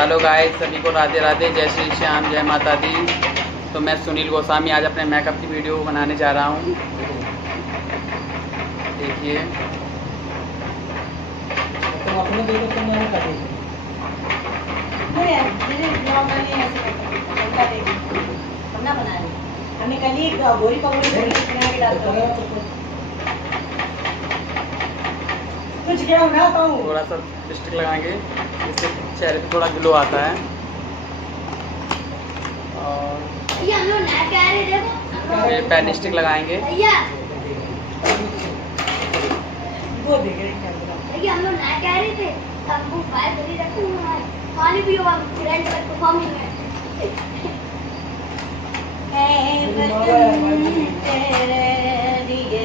Hello guys, सभी को राधे राधे, जय श्री श्याम, जय माता दी। तो मैं सुनील गोस्वामी आज अपने मेकअप की वीडियो बनाने जा रहा हूँ। देखिए थोड़ा सा लिपस्टिक लगाएंगे जिससे चेहरे पे थोड़ा ग्लो आता है। और ये पैन स्टिक लगाएंगे। हम लोग ना कह रहे थे हमको फायर कर ही रखो पानी पियो आप ग्रैंड पर परफॉर्मिंग है तेरे दिए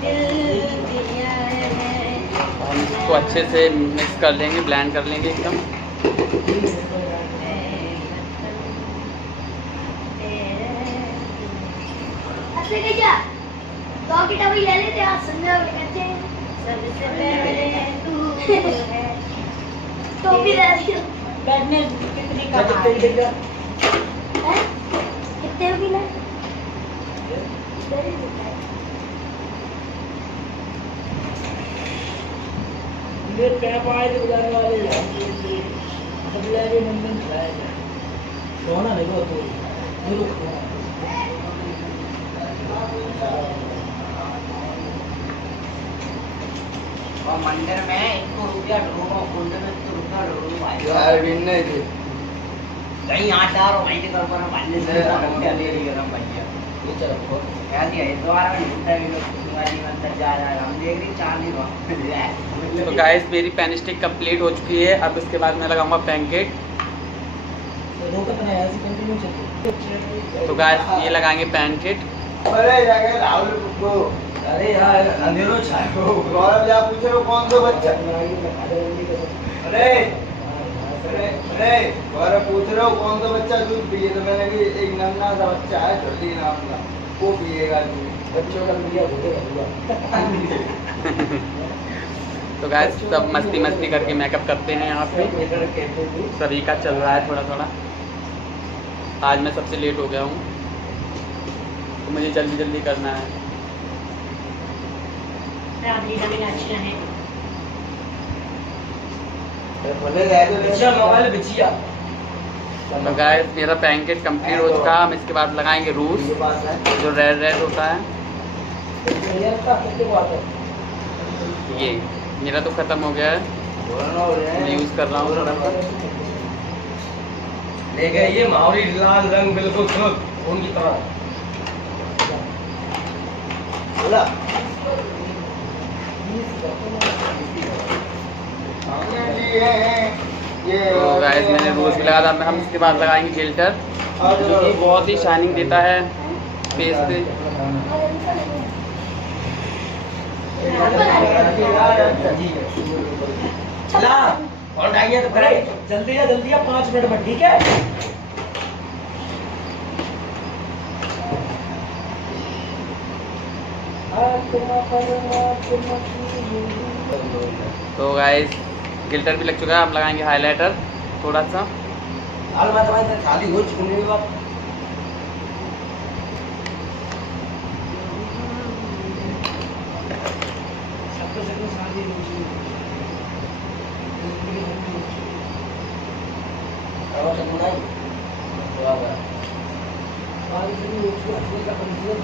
दिल दिया है। हम इसको अच्छे से मिक्स कर लेंगे, ब्लेंड कर लेंगे एकदम। अच्छे क्या दो की टबी ले लेते आज संध्या में कच्चे सबसे पहले तू है तो भी ले लियो बैठने कितनी का है कितने भी ले ये पैप आए तो उड़ाने वाले सब ले नंदन खाया जाए सोना नहीं हो तो और मंदिर में इनको रुपया ढूंढो कुंड में तो रुपया ढूंढो यार गिनने थे कहीं 8 महीने कर पर बनने से रुपया दे रही है हम भैया ये चलो क्या दिया इस बार में इंटरव्यू तुम्हारी अंदर जा रहा है हम देख रही 4 दिन तो गाइस मेरी पेन स्टिक कंप्लीट हो चुकी है। अब इसके बाद मैं लगाऊंगा पैनकेक। रोकत नहीं ऐसे कंटिन्यू चलते तो गाइस ये लगाएंगे पैनकेक। अरे जाके राहुल को अरे यार अंधेरो छायो गौरव जा पूछे वो कौन सा बच्चा अरे अरे अरे गौरव पूछ रहे हो कौन सा बच्चा दूध पिए तो मैंने कि एक नन्हा सा बच्चा है जल्दी नाम का वो पिएगा दूध बच्चों का लिया भूले तो गाइस सब मस्ती मस्ती करके मेकअप करते हैं यहाँ पे। सभी का चल रहा है थोड़ा थोड़ा। आज मैं सबसे लेट हो गया हूँ तो मुझे जल्दी जल्दी करना है। बोले गए तो बच्चा मोबाइल बिचिया तो गाइस मेरा पैनकेक कंप्लीट हो चुका। हम इसके बाद लगाएंगे रूज ये बात है जो रेड रेड होता है। ये का कितने बात है ये मेरा तो ख़त्म हो गया है, बोलना हो रहा मैं है यूज़ कर रहा हूँ थोड़ा सा। ले गए ये मावरी लाल रंग बिल्कुल खून की तरह बोला ये तो गाइस मैंने रोज भी लगा था। हम इसके बाद लगाएंगे गिल्टर जो कि बहुत ही शाइनिंग देता है फेस पे। चला और डाइए तो करे जल्दी 5 मिनट में ठीक है तो गाइस गिल्टर भी लग चुका है। हम लगाएंगे हाइलाइटर थोड़ा सा। हाल मैं तुम्हारी खाली हो चुकी है बात सबको शादी हो चुकी है और सब नहीं वाह शादी शुरू हो चुकी है अपने का पंजीयन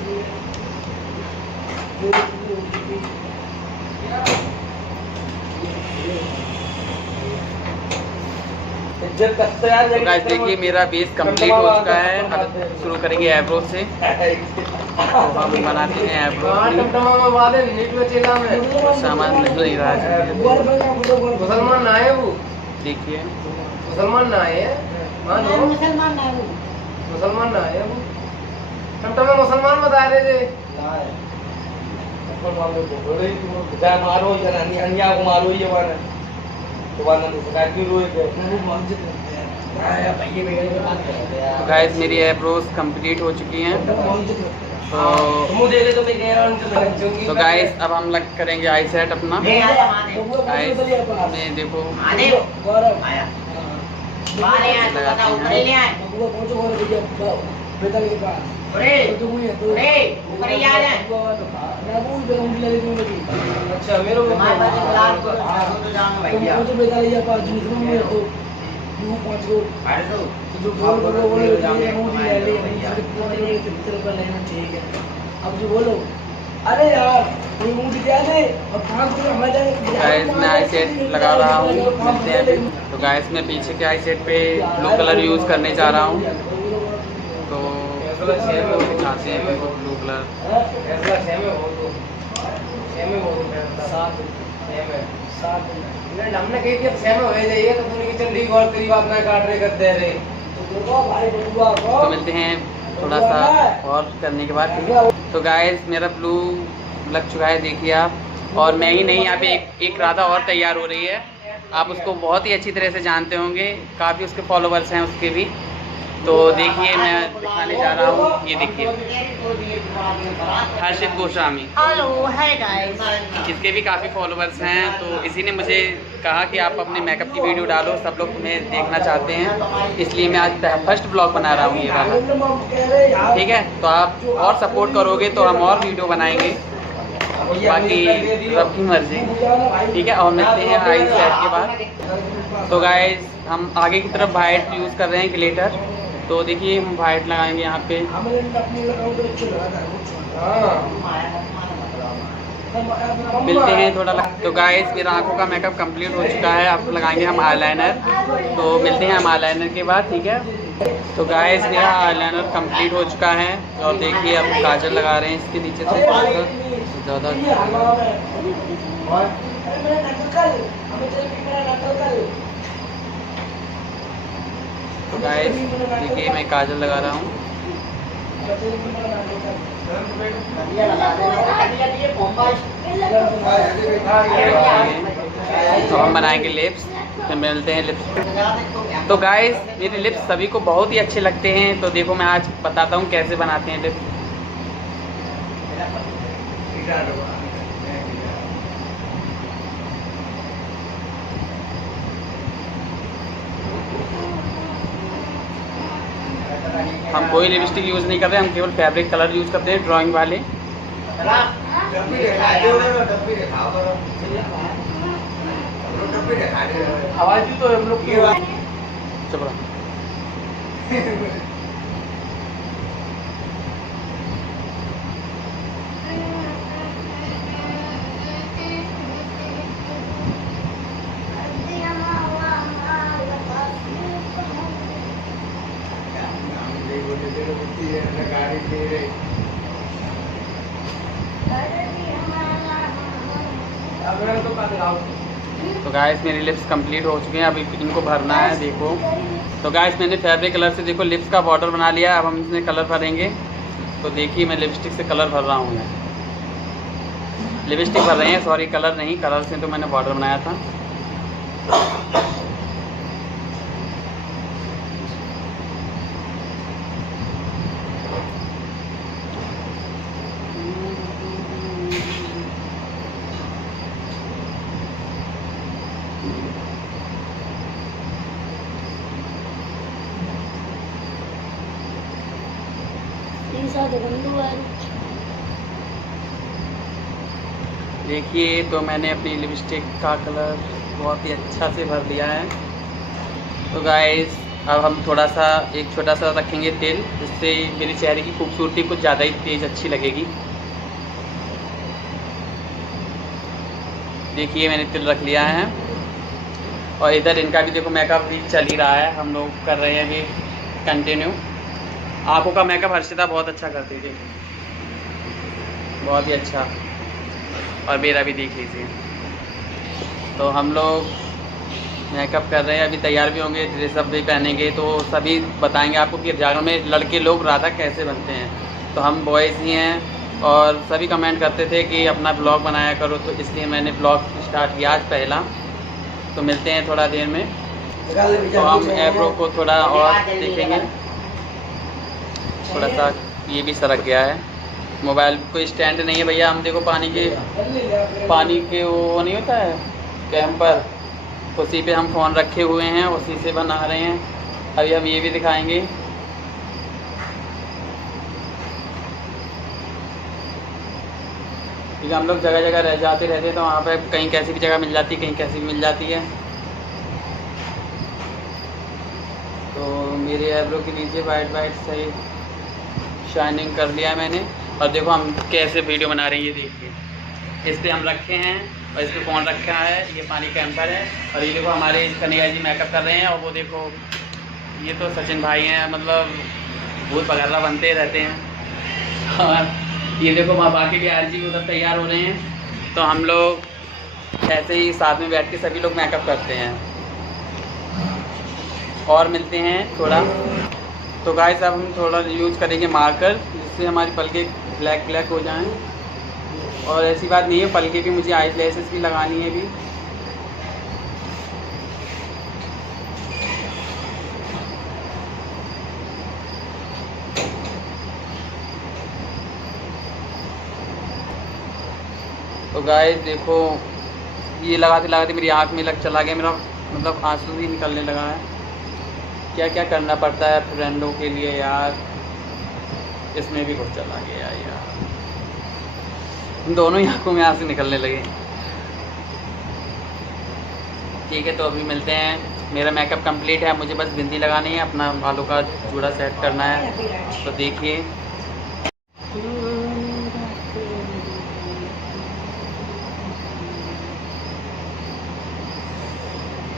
तो गाइस देखिए मेरा बेस कंप्लीट हो चुका है। अब शुरू करेंगे आईब्रो से। तो हम बनाते हैं आईब्रो। सामान निकल नहीं रहा है। मुसलमान ना है वो देखिए मुसलमान ना है मानो मुसलमान ना हो मुसलमान ना है वो टमटम में मुसलमान बता रहे थे मारो अन्या को मारो ये वाला तो गाइस मेरी आईब्रोज कंप्लीट हो चुकी हैं। मुंह दे ले तो मैं कह रहा हूं तो गाइस अब हम लग करेंगे आई सेट अपना। ले आया माने गाइस में देखो आने गौरव आया बाहर आया तो बता ऊपर ले आए बबुआ पहुंचो गौरव भैया बेटा के पास अरे तो मुझे तो अरे ऊपर ही आ जाए मैं बोल दे रहा हूं ले दूंगा जी। अच्छा मेरे को हमारे पास एक लाख को तो जानो भैया तो बेटा भैया पास जी तो मुझे तो यू पांच को अरे तो जो बोल बोलो बोले जाने मुंह ले ले नहीं कितने पर लेना ठीक है। अब जो बोलो अरे यार ये मुंह दिखा दे और 500 हमारे गाइस मैं आई सेट लगा रहा हूँ, मिलते हैं अभी। तो गाइस मैं पीछे के आई सेट पे ब्लू कलर यूज़ करने जा रहा हूँ, तो दिखाते हैं आपको ब्लू कलर। हमने कही थी अब सेम हो जाइए तो तूने की चंडी गौर तेरी बात ना काट रहे करते रहे तो मिलते हैं थोड़ा सा और करने के बाद। तो गाइस मेरा ब्लू लग चुका है, देखिए आप। और मैं ही नहीं, यहाँ पे एक राधा और तैयार हो रही है। आप उसको बहुत ही अच्छी तरह से जानते होंगे, काफ़ी उसके फॉलोवर्स हैं उसके भी। तो देखिए मैं दिखाने जा रहा हूँ, ये देखिए हर्षित गोस्वामी, हेलो है गाइस। इसके भी काफ़ी फॉलोवर्स हैं। तो इसी ने मुझे कहा कि आप अपने मेकअप की वीडियो डालो, सब लोग तुम्हें देखना चाहते हैं, इसलिए मैं आज फर्स्ट ब्लॉग बना रहा हूँ ये वाला। ठीक है, तो आप और सपोर्ट करोगे तो हम और वीडियो बनाएंगे, बाकी सबकी मर्जी। ठीक है, और मिलते हैं आई सेट के बाद। तो गाइस हम आगे की तरफ वाइट यूज़ कर रहे हैं ग्लिटर। तो देखिए हम वाइट लगाएंगे यहाँ पे। मिलते हैं थोड़ा तो गाइस मेरा आंखों का मेकअप कंप्लीट हो चुका है। अब लगाएंगे हम आईलाइनर, तो मिलते हैं हम आईलाइनर के बाद। ठीक है, तो गाइस मेरा आईलाइनर कंप्लीट हो चुका है, और देखिए अब काजल लगा रहे हैं इसके नीचे से ज़्यादा। तो गाइस देखिए मैं काजल लगा रहा हूँ। तो हम बनाएंगे लिप्स, फिर मिलते हैं लिप्स। तो गाइस मेरे लिप्स सभी को बहुत ही अच्छे लगते हैं, तो देखो मैं आज बताता हूँ कैसे बनाते हैं लिप्स। हम कोई लिपस्टिक यूज़ नहीं कर रहे, हम केवल फैब्रिक कलर यूज़ करते हैं, ड्राइंग वाले। आवाज भी तो हम लोग की चलो तो गाइस मेरी लिप्स कंप्लीट हो चुके हैं, अभी इनको भरना है। देखो तो गाइस मैंने फैब्रिक कलर से देखो लिप्स का बॉर्डर बना लिया है। अब हम इसमें कलर भरेंगे। तो देखिए मैं लिपस्टिक से कलर भर रहा हूँ, लिपस्टिक भर रहे हैं, सॉरी कलर नहीं, कलर से तो मैंने बॉर्डर बनाया था। देखिए तो मैंने अपनी लिपस्टिक का कलर बहुत ही अच्छा से भर दिया है। तो गाइस अब हम थोड़ा सा एक छोटा सा रखेंगे तेल, जिससे मेरे चेहरे की खूबसूरती कुछ ज़्यादा ही तेज़ अच्छी लगेगी। देखिए मैंने तेल रख लिया है, और इधर इनका भी देखो मेकअप भी चल ही रहा है, हम लोग कर रहे हैं अभी कंटिन्यू। आँखों का मेकअप हर्षिता बहुत अच्छा करती थी, बहुत ही अच्छा, और मेरा भी देख लीजिए। तो हम लोग मेकअप कर रहे हैं, अभी तैयार भी होंगे, ड्रेसअप भी पहनेंगे, तो सभी बताएंगे आपको कि जागरण में लड़के लोग राधा कैसे बनते हैं। तो हम बॉयज़ ही हैं, और सभी कमेंट करते थे कि अपना ब्लॉग बनाया करो, तो इसलिए मैंने ब्लॉग स्टार्ट किया आज पहला। तो मिलते हैं थोड़ा देर में। तो हम एब्रो को थोड़ा और देखेंगे, थोड़ा सा ये भी सरक गया है। मोबाइल कोई स्टैंड नहीं है भैया। हम देखो पानी के वो नहीं होता है कैंपर, उसी पे हम फ़ोन रखे हुए हैं, उसी से बना रहे हैं। अभी हम ये भी दिखाएंगे। क्योंकि हम लोग जगह जगह रह जाते रहते हैं, तो वहाँ पे कहीं कैसी भी जगह मिल जाती है, कहीं कैसी भी मिल जाती है। तो मेरे आईब्रो के नीचे वाइट वाइट सही शाइनिंग कर लिया है मैंने। और देखो हम कैसे वीडियो बना रहे हैं, ये देखिए। इस पर हम रखे हैं और इस पर फ़ोन रखा है, ये पानी कैंपर है। और ये देखो हमारे कन्हैया जी मेकअप कर रहे हैं। और वो देखो ये तो सचिन भाई हैं, मतलब भूत वगैरह बनते रहते हैं। और ये देखो वहाँ बाकी भी आर जी उधर तैयार हो रहे हैं। तो हम लोग ऐसे ही साथ में बैठ के सभी लोग मेकअप करते हैं। और मिलते हैं थोड़ा। तो गाइस अब हम थोड़ा यूज़ करेंगे मार्कर, जिससे हमारी पलकें ब्लैक ब्लैक हो जाएं। और ऐसी बात नहीं है, पलकें भी मुझे आई लैसेस भी लगानी है अभी। तो गाइस देखो ये लगाते लगाते मेरी आँख में लग चला गया, मेरा मतलब आंसू ही निकलने लगा है। क्या क्या करना पड़ता है फ्रेंडों के लिए यार, इसमें भी कुछ चला गया यार। दोनों ही आंखों में आंसू निकलने लगे। ठीक है, तो अभी मिलते हैं। मेरा मेकअप कंप्लीट है, मुझे बस बिंदी लगानी है, अपना बालों का जूड़ा सेट करना है। तो देखिए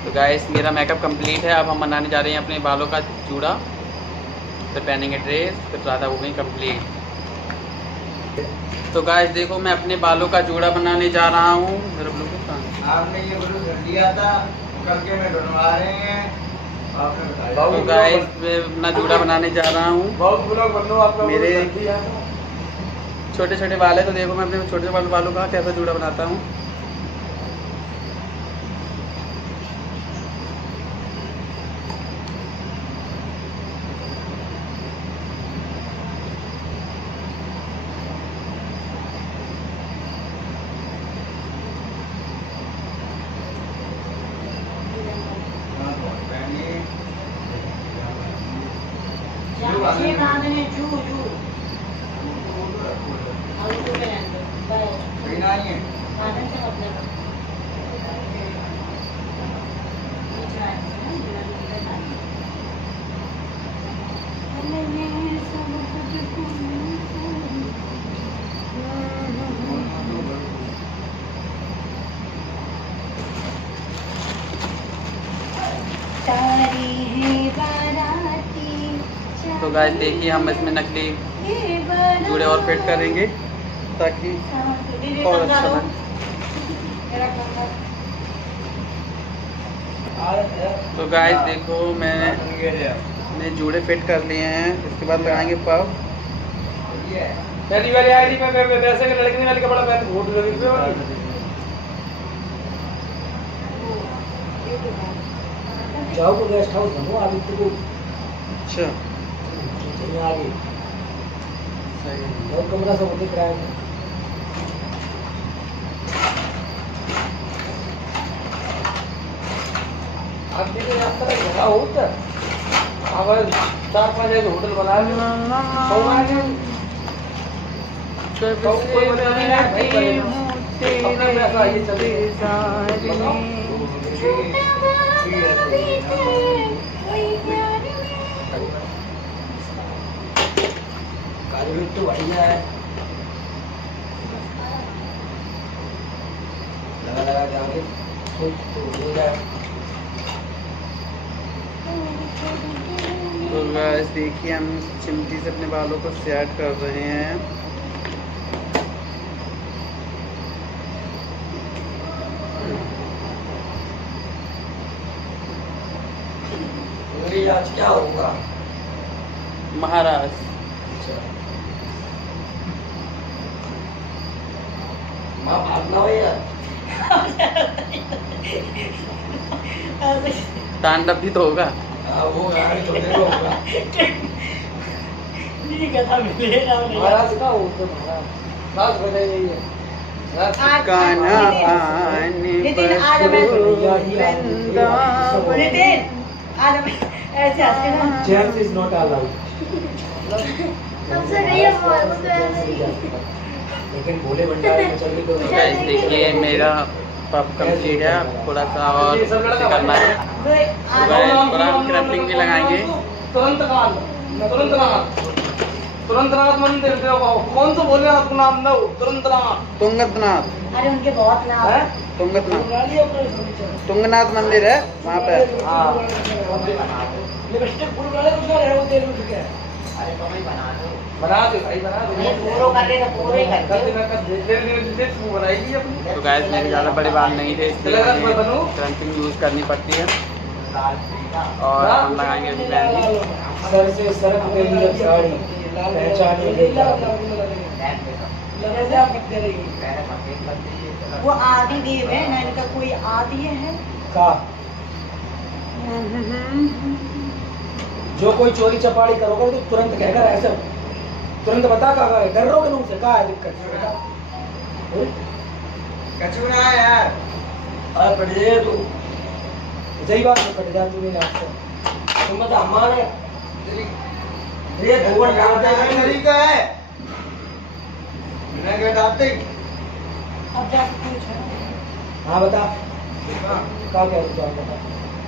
तो गाइस मेरा मेकअप कंप्लीट है। अब हम बनाने जा रहे हैं अपने बालों का जूड़ा, फिर पहनेंगे ड्रेस, फिर राधा हो गई कंप्लीट। तो गाइस देखो मैं अपने बालों का जूड़ा बनाने जा रहा हूँ। मेरा ब्लूटूथ कहाँ है? आपने ये ब्लू कर दिया था, करके मैं बनवा रहे हैं। आपने बताया। तो गाइस मैं अपना जूड़ा बनाने जा रहा हूँ। बहुत बुरा बनो आपका। मेरे छोटे छोटे बाल है, तो देखो मैं अपने छोटे बालों का कैसा जूड़ा बनाता हूँ। तो गाइस देखिए हम इसमें नकली जूड़े और फिट करेंगे ताकि और अच्छा लगे। तो गाइस देखो मैंने जूड़े फिट कर लिए हैं। इसके बाद लगाएंगे पब। पहली वाली आईडी में वैसे के लड़के वाली का बड़ा पहले वोट लगी पे वाली। जाओ को गेस्ट हाउस बनो अभी तो। अच्छा आगे सही है। और कमरा सब दिख रहा है। आप देखिए रास्ता जगह होता अब 4-5 जगह होटल बना लो। तो बढ़िया है, लगा लगा जाओगे तो हो जाए। तो गाइस देखिए हम चिमटी से अपने बालों को सेट कर रहे हैं। आज क्या होगा महाराज। माँ भागना हो यार। तांडव भी तो होगा। होगा, थोड़े होगा। ठीक है था मिले ना महाराज का हो तो महाराज बस बताइए यही है कान्हा आने नितिन आज मैं वृंदावन। नितिन आज मैं ऐसे हंस के ना जेंट्स इज नॉट अलाउड सबसे गई है हमारे को तो ऐसे ही। लेकिन भोले भंडारी में चल तो गाइस देखिए मेरा पब कंप्लीट है, थोड़ा सा और करना है। थोड़ा हम क्रैपलिंग भी लगाएंगे। तुरंत नाथ मंदिर कौन सा बोले आपको नाम ना तुरंत नाथ तुंगनाथ, अरे उनके बहुत नाम है तुंगनाथ, तुंगनाथ मंदिर है वहाँ पे। लिपस्टिक फूल वाले कुछ ना रहे वो तेल में क्या बना दे भाई बना दे पूरा कर ले तो पूरा ही कर दे बनाएगी अपनी तो गाइस मेरे ज़्यादा बड़े बाल नहीं थे, इसलिए क्रैपलिंग यूज़ करनी पड़ती है। और हम लगाएंगे अभी मेहंदी। सर से सरक गई अब साड़ी पहचान वो आदि देव है ना, इनका कोई आदि है का जो कोई चोरी चपाड़ी करोगे तो तुरंत कहकर ऐसे तुरंत बता का डर रहे हो कि से का है दिक्कत कछु ना है यार। अरे पड़ जाए तू सही बात है पड़ जा तू नहीं आपसे तुम बता हमारे ये भगवान डालते हैं तरीका है बिना के डालते। अब जाके पूछ हाँ बता क्या कह रहे हो आप बता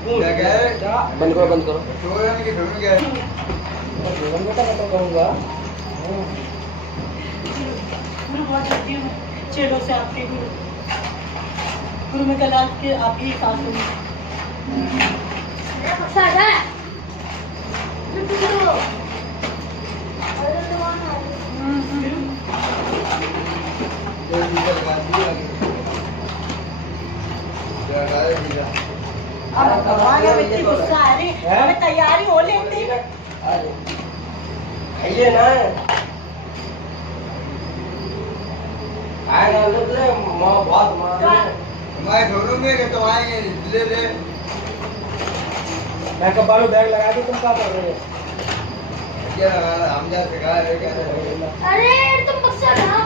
क्या कह रहे क्या बंद करो चोरन की ढूंढ गया जीवन बेटा मैं तो कहूँगा गुरु बहुत जल्दी हूँ चेलों से आपके गुरु में कल के आपकी सास होगी सादा टुटुरो अरे तो वहां अब भगवान अब इतनी गुस्सा आ रही हमें तैयारी हो लेती अरे आइए ना आए ना ले माँ बहुत माँ मैं ढूंढूंगे कि तो आएंगे ले ले। मैं कब बालू बैग लगा दूं तुम क्या कर रहे हो क्या लगाना हम जा सिखा रहे क्या अरे तुम बक्सा ना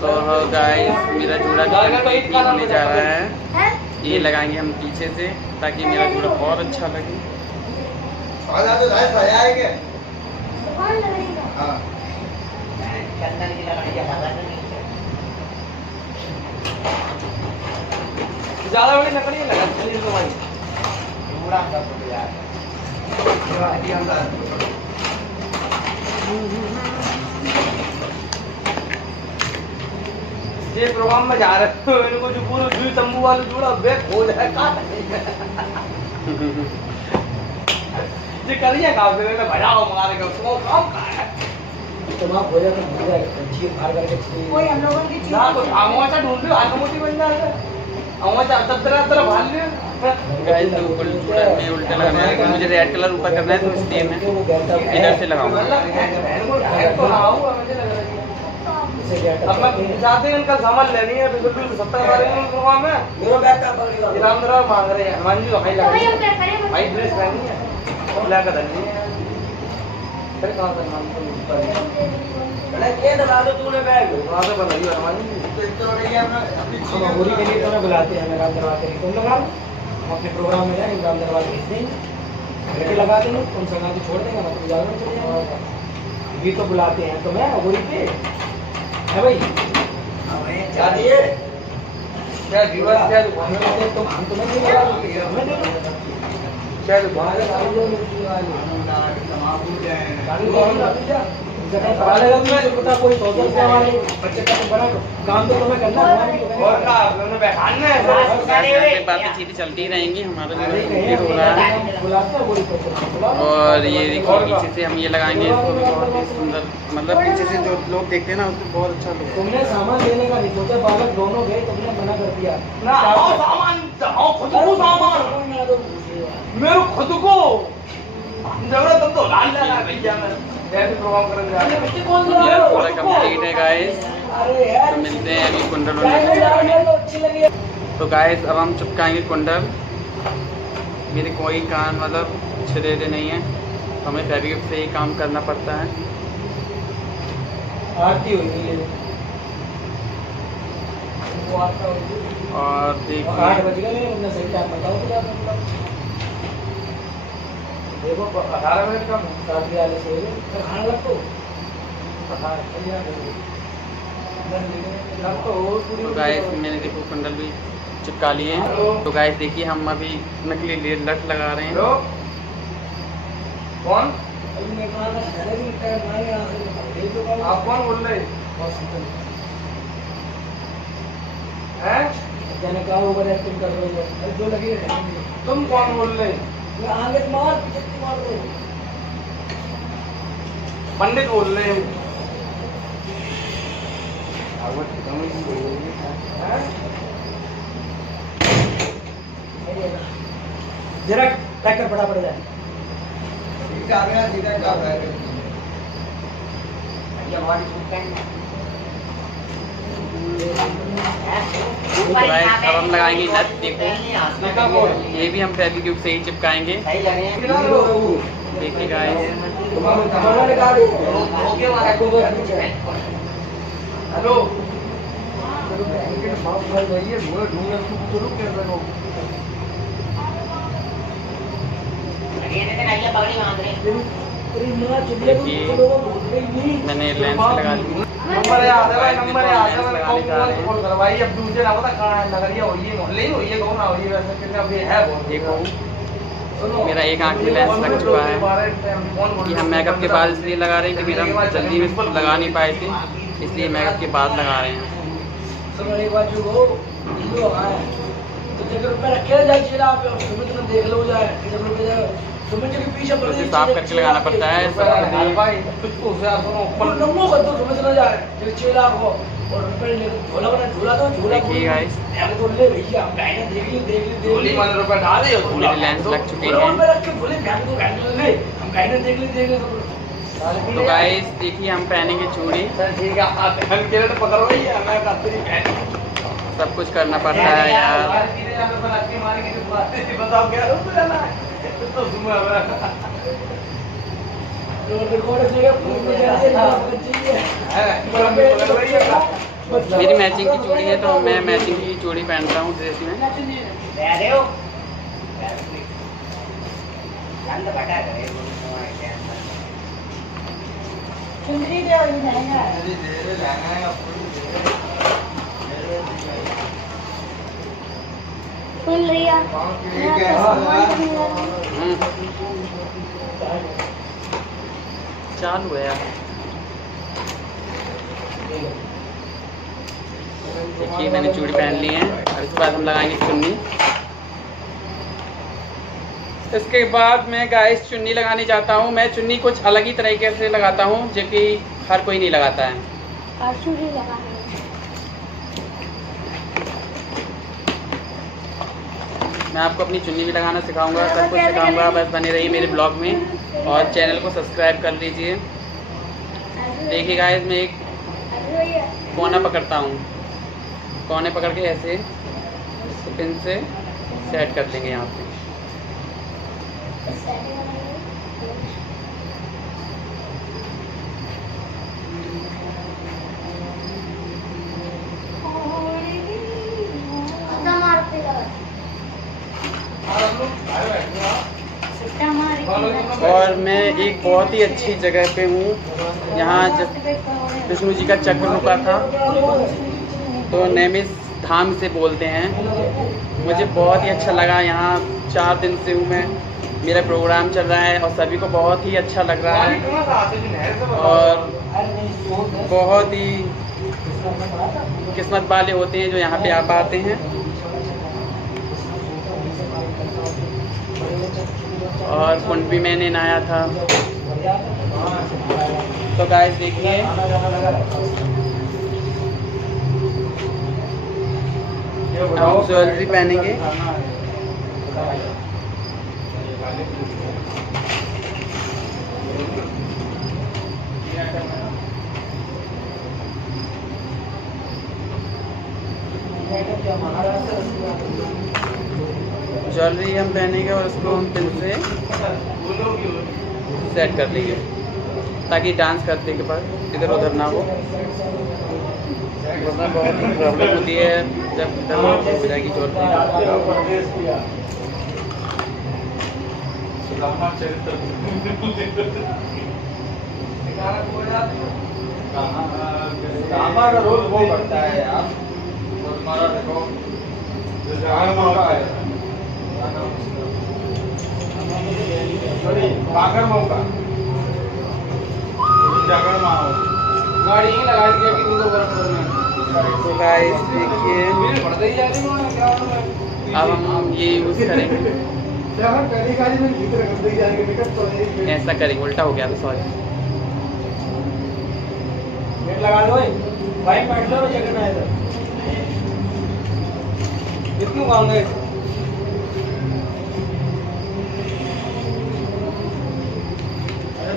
तो गाइस मेरा जूड़ा होने जा रहा है, हैं ये लगाएंगे हम पीछे से ताकि मेरा जूड़ा और अच्छा लगे। आजा तो दाई सजाएंगे। दुकान लगेगा हां चंदन की लकड़ी का धागा नहीं ज्यादा बड़ी लकड़ी लगा चलिए तो भाई पूरा कर दो यार ये प्रोग्राम में जा रहे हो इनको जो पूरा जुई तंबू वाला जुड़ा बैग हो जाए ये करिए काम से मैं भजाओ मारे का उसको काम का है तुम आप हो जाए तो भूल जाए जी बाहर करके कोई हम लोगों की ना तो आमोचा ढूंढ लो आमोची बन जाएगा आमोचा तरह भाल लियो गाइस मैं उल्टा लगाना है, मुझे रेड कलर ऊपर करना है तो इसलिए मैं इधर से लगाऊंगा। तो आओ मुझे लग रहा है अब मैं जाते हैं कल सामान लेनी है बिल्कुल 70 वाले प्रोग्राम में मेरा बैग का इनाम मेरा मांग रहे हैं हनुमान जी भाई तो भाई हम लगा क्या करें भाई ड्रेस पहनी है ब्लैक का धनी है फिर कहां से हनुमान जी ऊपर अरे ये दबा दो तूने बैग वहां से बनाई हनुमान जी तो ये अपना अपनी हम होली के लिए तुम्हें बुलाते हैं राम दरबार के लिए तुम लगा लो हम अपने प्रोग्राम में जाएंगे राम दरबार भेज देंगे घंटे लगा देंगे तुम संगा के छोड़ देंगे मतलब जागरण चले जाएंगे भी तो बुलाते हैं तुम्हें होली पे है भाई क्या दिए क्या दिवस क्या तुम हम तुम्हें नहीं लगा दोगे हमें दे दो क्या बाहर गाड़ी जो मिलती है गाड़ी कौन लाती है पढ़ाने लगता है पता कोई 100 रुपया वाले बच्चे का तो बड़ा काम तो तुम्हें करना है और का उन्होंने बैठाना है बातें चीजें चलती रहेंगी, हमारा जो कंप्लीट हो रहा है। और ये देखिए पीछे से हम ये लगाएंगे इसको भी बहुत ही सुंदर, मतलब पीछे से जो लोग देखते हैं ना उसको बहुत अच्छा लगता है। तुमने सामान लेने का नहीं सोचा, बालक दोनों गए तुमने मना कर दिया ना आओ सामान आओ खुद को सामान मेरे खुद को जरूरत तुम तो लाल लाल भैया मैं ऐसे प्रोग्राम करने जा रहे हैं पूरा कंप्लीट है गाइस, तो मिलते हैं अभी कुंडल वंडल। तो गाइस अब हम चिपकाएंगे कुंडल। मेरे कोई कान मतलब छिदे नहीं है, हमें फेविक्विक से ही काम करना पड़ता है। आरती हुई नहीं ले वो आपका और 8 देखिए बज गए अपना सही टाइम बताओ तो आप मतलब देखो 18 मिनट कम है। साथ भी आने से तो खाना लगो तो गाइस मैंने देखो कुंडल भी चिपका लिए हैं। तो गाइस देखिए हम अभी नकली लट लगा रहे हेलो हैं। कौन आप कौन बोल रहे हैं? मैंने कहा ओवर एक्टिंग कर रही है जो लगी है तुम कौन बोल रहे? मैं आगे मार पीछे मार दो पंडित बोल रहे हैं। जरा पैक कर फटाफट जाए सीधा गया सीधा क्या है तो गाइस अब हम लगाएंगे नट। देखो ये भी हम फेविक्विक से ही चिपकाएंगे। देखिए गाइस हेलो मैंने लेंस लगा ली। नंबर याद है भाई, नंबर याद है। मैंने कॉल करवाई। अब दूसरे ना पता कहाँ है, नगरिया होइए मोहल्ले ही होइए, कौन ना होइए, वैसे कितने अभी है बहुत। देखो मेरा एक आंख में लेंस लग चुका है। ये हम मेकअप के बाद इसलिए लगा रहे हैं कि मेरा जल्दी में लगा नहीं पाए थे, इसलिए मेकअप के बाद लगा रहे हैं। सुनो एक बात जो हो जो है तो जगह रुपए रखे जाइए आप तुम्हें तो देख लो जाए जगह रुपए जाए तुम्हें जगह पीछे पड़ उसे साफ करके लगाना पड़ता है। भाई तुझको से सुनो पर नमो कर दो तुम्हें तो ना जाए जब 6 लाख हो और रुपए ले झोला बना झोला तो झोला देखिए गाइस हम तो ले भैया गाइना देख ली गोली मान रुपए डाले हो मेरे लेंस लग चुके हैं। रुपए रख के बोले बैंक को गाइना ले हम गाइना देख ली तो गाइस देखिए हम पहनेंगे चूड़ी। सर ठीक है आप बहन के लिए तो पकड़ो ही है, मैं काफी बहन सब कुछ करना पड़ता है यार। बताओ क्या रूप जाना है तो सुनो मेरी मैचिंग की चूड़ी है तो मैं मैचिंग की चूड़ी पहनता हूँ ड्रेस में। चुंदरी दे और लहंगा सुन लिया चालू है यार। देखिए मैंने चूड़ी पहन ली है और इसके बाद हम लगाएंगे चुन्नी। इसके बाद मैं गाइस चुन्नी लगाने जाता हूँ। मैं चुन्नी कुछ अलग ही तरीके से लगाता हूँ जो कि हर कोई नहीं लगाता है। चूड़ी लगा मैं आपको अपनी चुन्नी भी लगाना सिखाऊंगा, सब कुछ सिखाऊंगा। बस बने रहिए मेरे ब्लॉग में और चैनल को सब्सक्राइब कर लीजिए। देखिए गाइस मैं एक कोना पकड़ता हूँ, कोने पकड़ के ऐसे पिन से सेट कर देंगे यहाँ पे। और मैं एक बहुत ही अच्छी जगह पे हूँ। यहाँ विष्णु जी का चक्र रुका था तो नैमिष धाम से बोलते हैं। मुझे बहुत ही अच्छा लगा। यहाँ 4 दिन से हूँ मैं, मेरा प्रोग्राम चल रहा है और सभी को बहुत ही अच्छा लग रहा है और बहुत ही किस्मत वाले होते हैं जो यहाँ पे आ पाते हैं। और कुंड भी मैंने नहाया था। तो गाइस देखिए हम ज्वेलरी पहनेंगे। ज्वेलरी हम पहनेंगे और उसको हम पिन से सेट कर देंगे ताकि डांस करते के बाद इधर उधर ना हो, वरना बहुत ही प्रॉब्लम होती है जब इधर उधर हो जाएगी चोट। ड्रामा का रोल वो करता है यार, और हमारा देखो जो ड्रामा होता है बागर मौका जागर मारो गाड़ी ही लगा के कि तुमको बर्फ तो गाइस देखिए पड़ते ही जा रही हो। अब हम ये यूज़ करेंगे, पहली गाड़ी में भीतर रख दे जाएंगे टिकट तो ऐसा करेंगे, उल्टा हो गया था सॉरी। नेट लगा लो भाई, बैठ लो जगह ना इधर कितनों काम है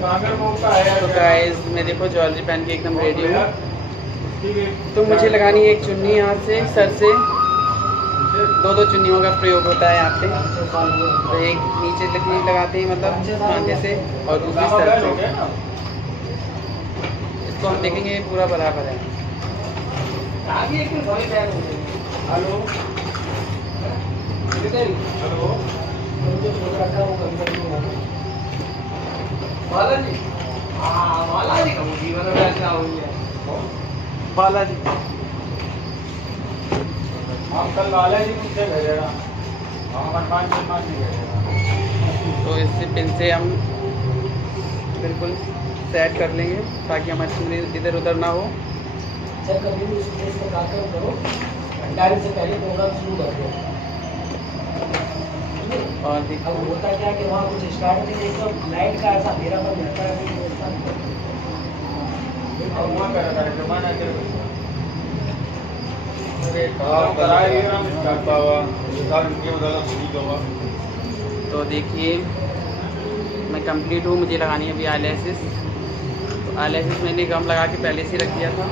बागर मौका है। तो गाइस मैं देखो ज्वेलरी पहन के एकदम रेडी हूँ। तो मुझे लगानी है एक चुन्नी यहाँ से सर से, दो चुन्नियों का प्रयोग होता है यहाँ पे। तो एक नीचे लकड़ी लगाते हैं मतलब माथे से और दूसरी सर से। इसको हम देखेंगे पूरा बराबर है। हेलो हेलो बालाजी, हाँ बालाजी का जीवन में ऐसा हो गया। बालाजी हम कल बालाजी मुझसे भेजेगा, हम हनुमान नहीं भेजेगा। तो इस पिन से हम बिल्कुल सेट कर लेंगे ताकि हमारी चुन्नी इधर उधर ना हो। जब कभी भी उस प्लेस पर काम करो, भंडारे से पहले प्रोग्राम शुरू कर दो। और अब होता क्या कि वहाँ कुछ स्टार्ट नहीं है, तो लाइट का ऐसा अंधेरा बन जाता है। अब वहाँ कर रहा है जमाना कर कराए ना स्टार्ट हुआ साल के बदला शुरू हुआ। तो देखिए मैं कंप्लीट हूँ, मुझे लगानी है अभी आईलैशेस। तो आईलैशेस मैंने गम लगा के पहले से ही रख दिया था।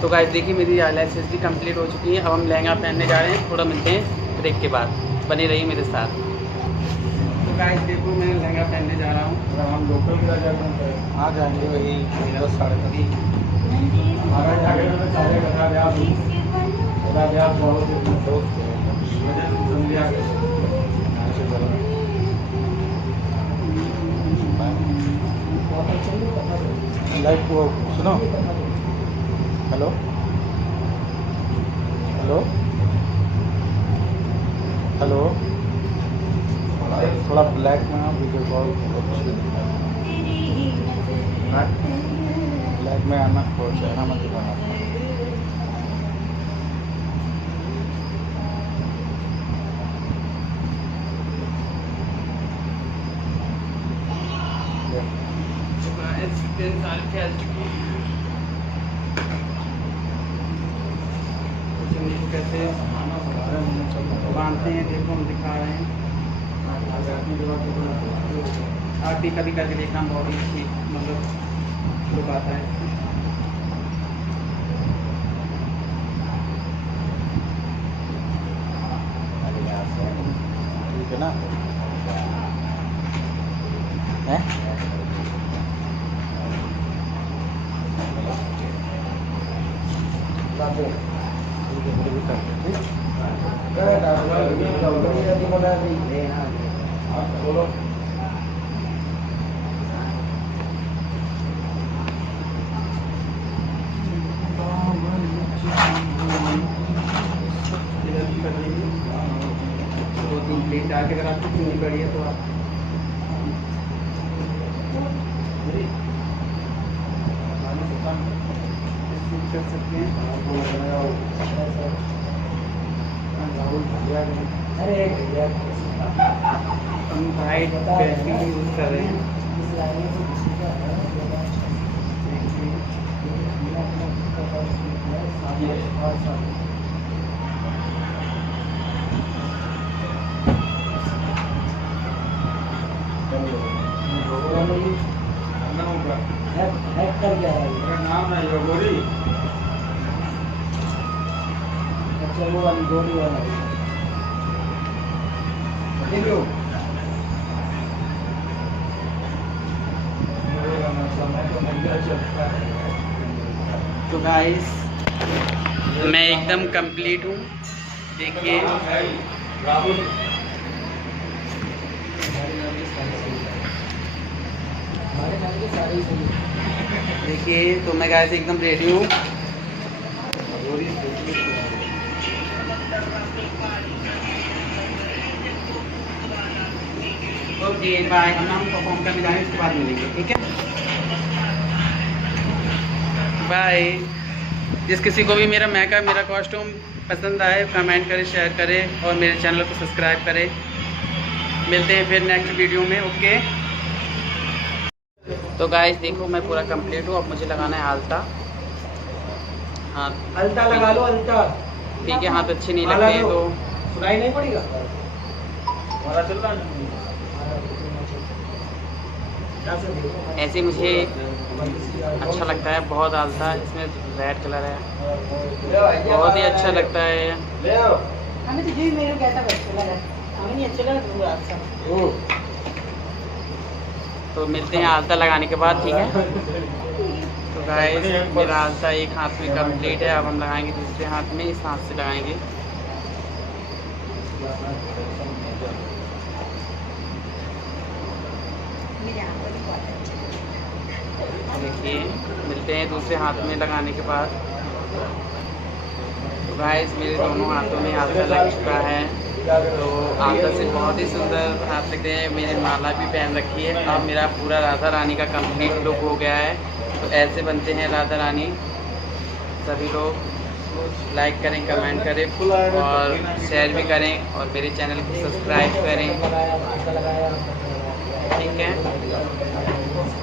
तो गाइस देखिए मेरी आईलैशेस भी कंप्लीट हो चुकी है। अब हम लहंगा पहनने जा रहे हैं, थोड़ा मिलते हैं ब्रेक के बाद, बने रहिए मेरे साथ। तो गाइस देखो मैं लहंगा पहनने जा रहा हूँ। अगर हम लोकल की जगह आ जाएंगे वही 10 साढ़े 10 आगे जाके तो सारे कथा ब्याह पूरा ब्याह बहुत दोस्त है संध्या के लाइक वो सुनो। हेलो हेलो हेलो थोड़ा ब्लैक में वीडियो कॉल ब्लैक में आना खोल चेहरा मत दिखाना। कैसे बांधते हैं देखो हम दिखा रहे हैं। आप भी कभी करके देखना, बॉडी ठीक मतलब लुक आता है। ठीक है ना है? बोलो दो तीन प्लेट डाल के अगर आपकी चुनी बड़ी है तो आप कर सकते हैं। अरे भैया हम वाइट पेंसिल यूज़ कर रहे हैं। हैक कर गया है। मेरा नाम है योगोरी। अच्छा वो वाली गोली वाला देखो तो गाइस मैं एकदम कंप्लीट हूँ, देखिए। राहुल हमारे घर के सारे ही सही देखिए तो मैं गाइस एकदम रेडी हूँ। ओके बाय, हम परफॉर्म करने जाएंगे, उसके बाद मिलेंगे, ठीक है। बाय। जिस किसी को भी मेरा कॉस्ट्यूम पसंद आए कमेंट करे, शेयर करे और मेरे चैनल को सब्सक्राइब करे। मिलते हैं फिर नेक्स्ट वीडियो में, ओके। तो गाइस देखो मैं पूरा कंप्लीट हूँ, अब मुझे लगाना है आलता। हाँ अलता लगा लो, अलता। ठीक है, हाथ अच्छे नहीं लगते हैं तो सुनाई नहीं पड़ेगा। हमारा चल रहा है। ऐसे मुझे अच्छा लगता है, बहुत आलता है, इसमें रेड कलर है, बहुत ही अच्छा लगता है। ले आओ। हमें तो जी मेरे कैसा अच्छा लगा, हमें नहीं अच्छा लगा अच्छा। तो मिलते हैं आलता लगाने के बाद, ठीक है। तो गाइस मेरा आलता एक हाथ में कंप्लीट है, अब हम लगाएंगे दूसरे हाथ में, इस हाथ से लगाएंगे। देखिए मिलते हैं दूसरे हाथ में लगाने के बाद। तो गाइस मेरे दोनों हाथों में आलता लग चुका है, तो आलता से बहुत ही सुंदर हाथ लगते हैं। मेरी माला भी पहन रखी है। अब मेरा पूरा राधा रानी का कंप्लीट लुक हो गया है। तो ऐसे बनते हैं राधा रानी। सभी लोग लाइक करें, कमेंट करें और शेयर भी करें और मेरे चैनल को सब्सक्राइब करें, ठीक है।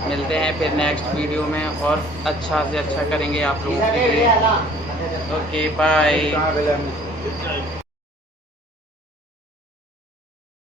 मिलते हैं फिर नेक्स्ट वीडियो में और अच्छा से अच्छा करेंगे आप लोगों के लिए। Okay bye.